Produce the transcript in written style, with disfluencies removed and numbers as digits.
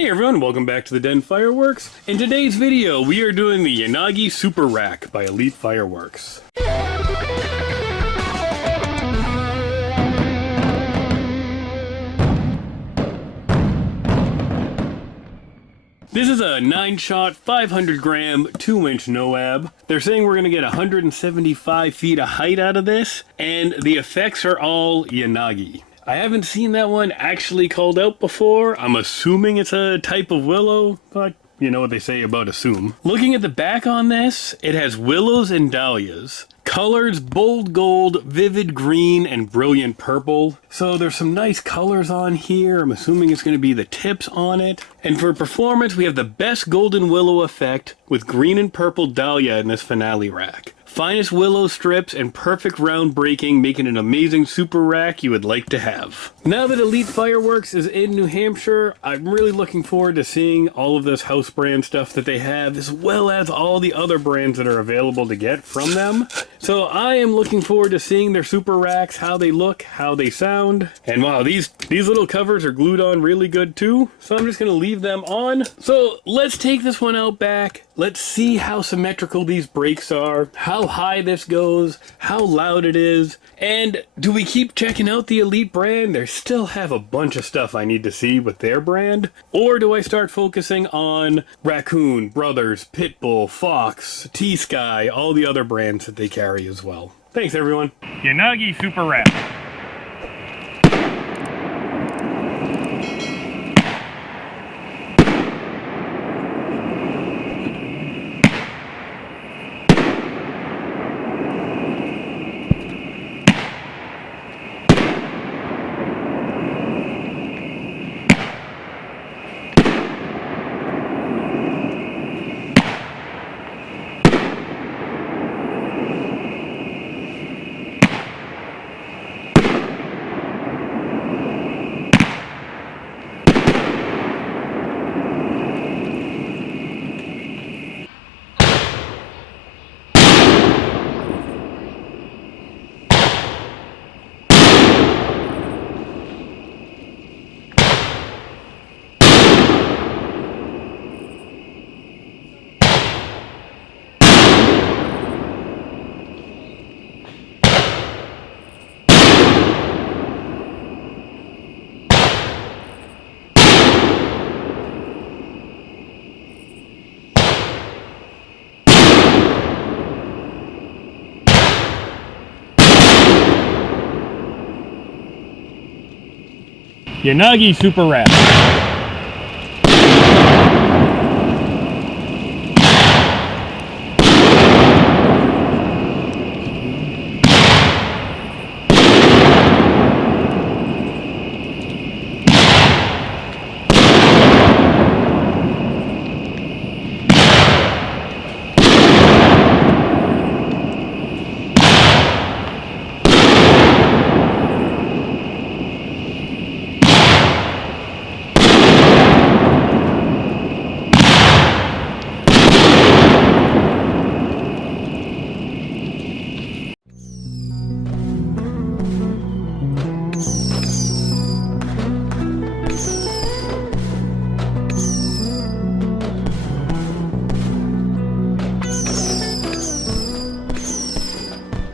Hey everyone, welcome back to the Den Fireworks. In today's video, we are doing the Yanagi Super Rack by Elite Fireworks. This is a 9-shot, 500-gram, 2-inch NOAB. They're saying we're going to get 175 feet of height out of this, and the effects are all Yanagi. I haven't seen that one actually called out before. I'm assuming it's a type of willow, but you know what they say about assume. Looking at the back on this, it has willows and dahlias. Colors bold gold, vivid green, and brilliant purple. So there's some nice colors on here. I'm assuming it's going to be the tips on it. And for performance, we have the best golden willow effect with green and purple dahlia in this finale rack. Finest willow strips and perfect round breaking, making an amazing super rack you would like to have. Now that Elite Fireworks is in New Hampshire, I'm really looking forward to seeing all of this house brand stuff that they have, as well as all the other brands that are available to get from them. So I am looking forward to seeing their super racks, how they look, how they sound. And wow, these little covers are glued on really good too, so I'm just going to leave them on. So let's take this one out back. Let's see how symmetrical these brakes are, how high this goes, how loud it is, and do we keep checking out the Elite brand? They still have a bunch of stuff I need to see with their brand. Or do I start focusing on Raccoon, Brothers, Pitbull, Fox, T-Sky, all the other brands that they carry as well? Thanks everyone. Yanagi Super Rack. Yanagi Super Rack.